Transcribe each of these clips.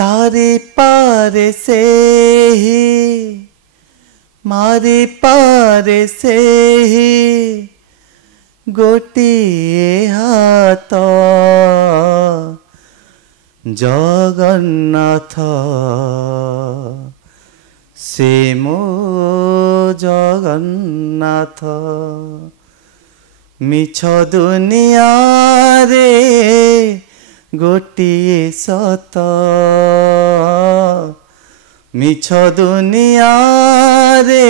तारे पारे से ही मारे पारे से ही गोटिए हाथ जगन्नाथ से मो जगन्नाथ मिछ दुनिया रे गोटिए सत मिछ दुनिया रे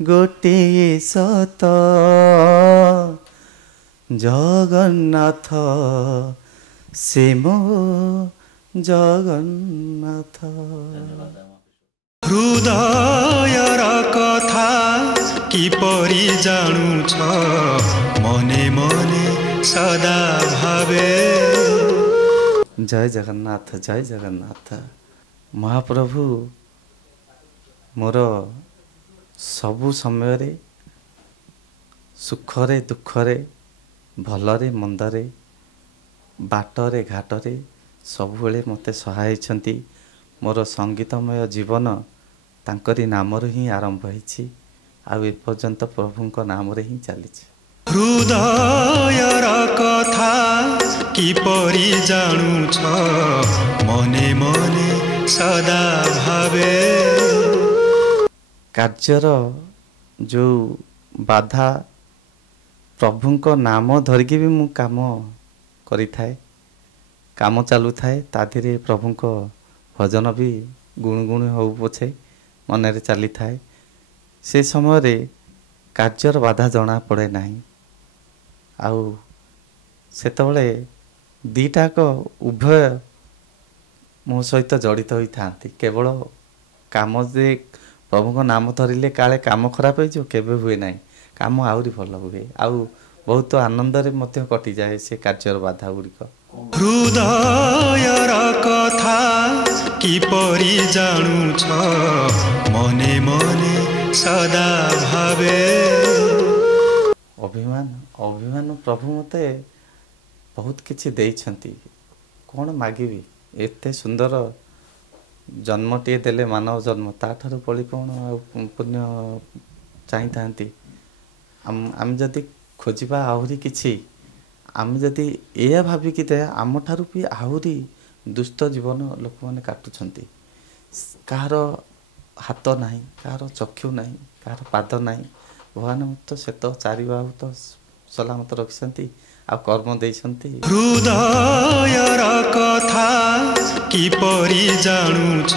गोटिए सत जगन्नाथ से मो जगन्नाथ। हृदयर कथा किपरि जानुछ मने मने सदा भावे। जय जगन्नाथ जय जगन्नाथ। महाप्रभु मोर सबु समय रे सुखरे दुखरे भलरे मंदरे बाटरे घाटरे सबुबले मते सहाय छंती। मोर संगीतमय जीवन तांकरी नामर ही आरंभ होईछि आउ एपर्यंत प्रभुंक नाम रे ही चलीछि। हृदयर कथा किपरि जानुछ मने मने सदा भावे। कार्यर जो बाधा प्रभुंक नाम धरिकी भी मु काम करि थाए काम चालू थाए ता धीरे प्रभुंक भजन भी गुणगुण हो पछे मन रे चली थाए। से समय रे कार्यर बाधा जना पड़े नाही आउ सेतबले दीटाक उभय मो सहित जड़ित होई थांती। केवल काम जे प्रभुंक नाम धरिले काले काम खराब हो जो केबे हुए नाही काम आउरी भल हुए आउ बहुत आनंद रे मध्य कटि जाए से कार्यर बाधा गुड़िक। हृदयर कथा किपरि जानुछ मने मने सदा भावे। अभिमान अभिमान प्रभु मते बहुत किछि देइछंती कोन मागिबी एते सुंदर जन्मटे देले मानव जन्म ताठारु पड़ी कोन पुण्य चाहि थांती। आम जदि खोजिबा आहुरी किछि आम जदि एया भाबिकी दे आम ठारु भी आहुरी दुष्ट जीवन लोक माने काटुछंती। कहार हाथ नाही कहार चक्षु नाही कहार पाद नाही भगवान मत से तो चारि बाहु तो सलामत रखिसंती आ कर्म देइसंती। हृदयर कथा किपरि जानुछ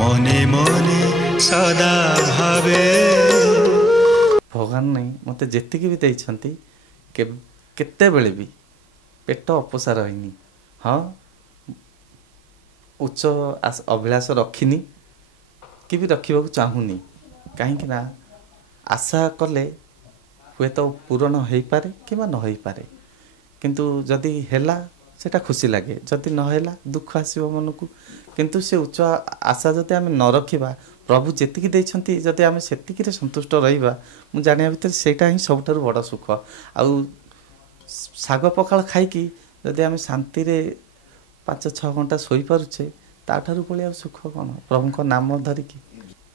मने मने सदा भावे। भगवान नहीं मते जेतिकी भी देइछंती केते बेले भी पेट अपोसा रहिनी। हाँ उच्च अभिलाष रखिनी कि भी रखा चाहूनी कहीं ना आशा कले हुए तो पूरण हो पारे कि न हो पारे किंतु जदि हेला सेटा खुशी लगे जदि न हेला दुख आसीबो मन को किंतु से उच्च आशा जदि आम न रखिबा प्रभु जेतिकी देइछंती जदि आम सेतिकी रे संतुष्ट रहिबा मु जानिया भितर सेटा ही सबठारु बड़ सुख। आउ साग पखाल खाइकी जदि आम शांति रे 5-6 घंटा सोई पारुछे ताठारु बलिया सुख कौन प्रभुंक नाम धरिकी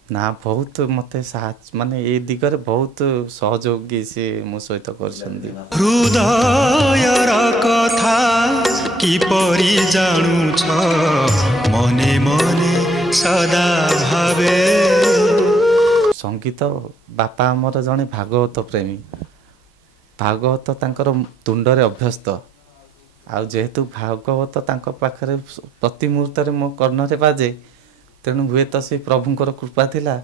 ना बहुत मते साहस माने ए दिगरे बहुत सहयोगी से मो सहित करछंदी। हृदयर कथा किपरि जानुछ मने मने सदा भावे। संगीत बापा हमर जने भागवत प्रेमी भागवत तांकर तुंडरे अभ्यस्त आ जेहेतु भागवत तांको पाखरे प्रति मुहूर्त रे मो कर्णरे बाजे तेणु हुए तो से प्रभुंकर कृपा थिला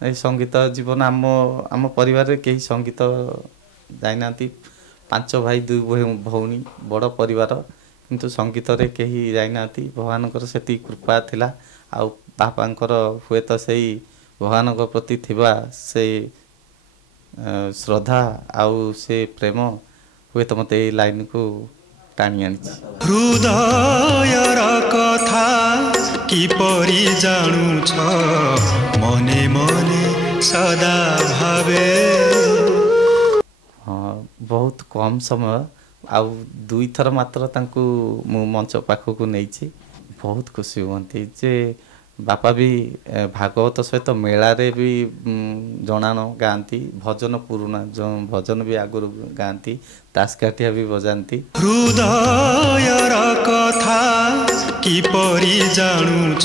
ए संगीत जीवन आम परिवार रे केही संगीत जाइनाती 5 भाई 2 भौणी बड़ परिवार किंतु संगीत रे केही जाइनाती भगवानकर सेती कृपा थिला आ बापांकर हुए तो सेही भगवानक प्रति थिबा से श्रद्धा आउ से प्रेम हुए तो मते ए लाइन को टाणी आनी। हृदयर कथा किपरि जानुछ मने मने सदा भावे। हाँ बहुत कम समय आउ 2 थर मात्र तांकु मु मंच पाखक नहीं ବହୁତ ଖୁସି ହୁଅନ୍ତି ଯେ ବାପା ବି ଭାଗବତ ସହିତ ମେଳାରେ ବି ଜଣାଣ ଗାଆନ୍ତି, ଭଜନ ପୁରୁଣା ଭଜନ ବି ଆଗରୁ ଗାଆନ୍ତି, ତାସ କାଠିଆ ବି ବଜାନ୍ତି। ହୃଦୟର କଥା କିପରି ଜାଣୁଛ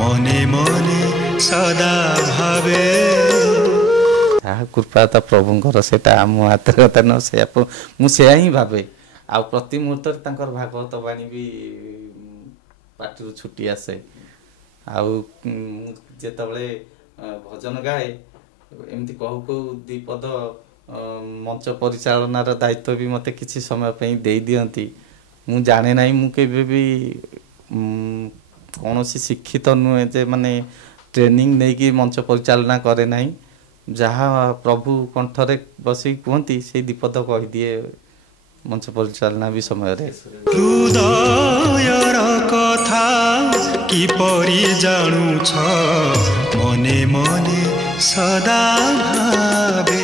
ମନେ ମନେ ସଦା ଭାବେ। ତାହା କୃପାତା ପ୍ରଭୁଙ୍କର, ସେଇଟା ଆମ ହାତରେ କଥା ନୁହଁ, ସେଇଆ ମୁଁ ସେୟା ହିଁ ଭାବେ। ଆଉ ପ୍ରତି ମୁହୂର୍ତ୍ତରେ ତାଙ୍କର ଭାଗବତ ବାଣୀ ବି ପାଟିରୁ ଛୁଟି ଆସେ। ଆଉ ଯେତେବେଳେ ଭଜନ ଗାଏ ଏମିତି କହୁ କହୁ ଦୁଇ ପଦ ମଞ୍ଚ ପରିଚାଳନାର ଦାୟିତ୍ୱ ବି ମୋତେ କିଛି ସମୟ ପାଇଁ ଦେଇ ଦିଅନ୍ତି। ମୁଁ ଜାଣେ ନାହିଁ, ମୁଁ କେବେ ବି କୌଣସି ଶିକ୍ଷିତ ନୁହେଁ ଯେ ମାନେ ଟ୍ରେନିଂ ନେଇକି ମଞ୍ଚ ପରିଚାଳନା କରେ ନାହିଁ। ଯାହା ପ୍ରଭୁ କଣ୍ଠରେ ବସିକି କୁହନ୍ତି ସେଇ ଦ୍ୱିପଦ କହିଦିଏ ମଞ୍ଚ ପରିଚାଳନା ବି ସମୟରେ। ହୃଦୟର କଥା କିପରି ଜାଣୁଛ ମନେ ମନେ ସଦା ଭାବେ।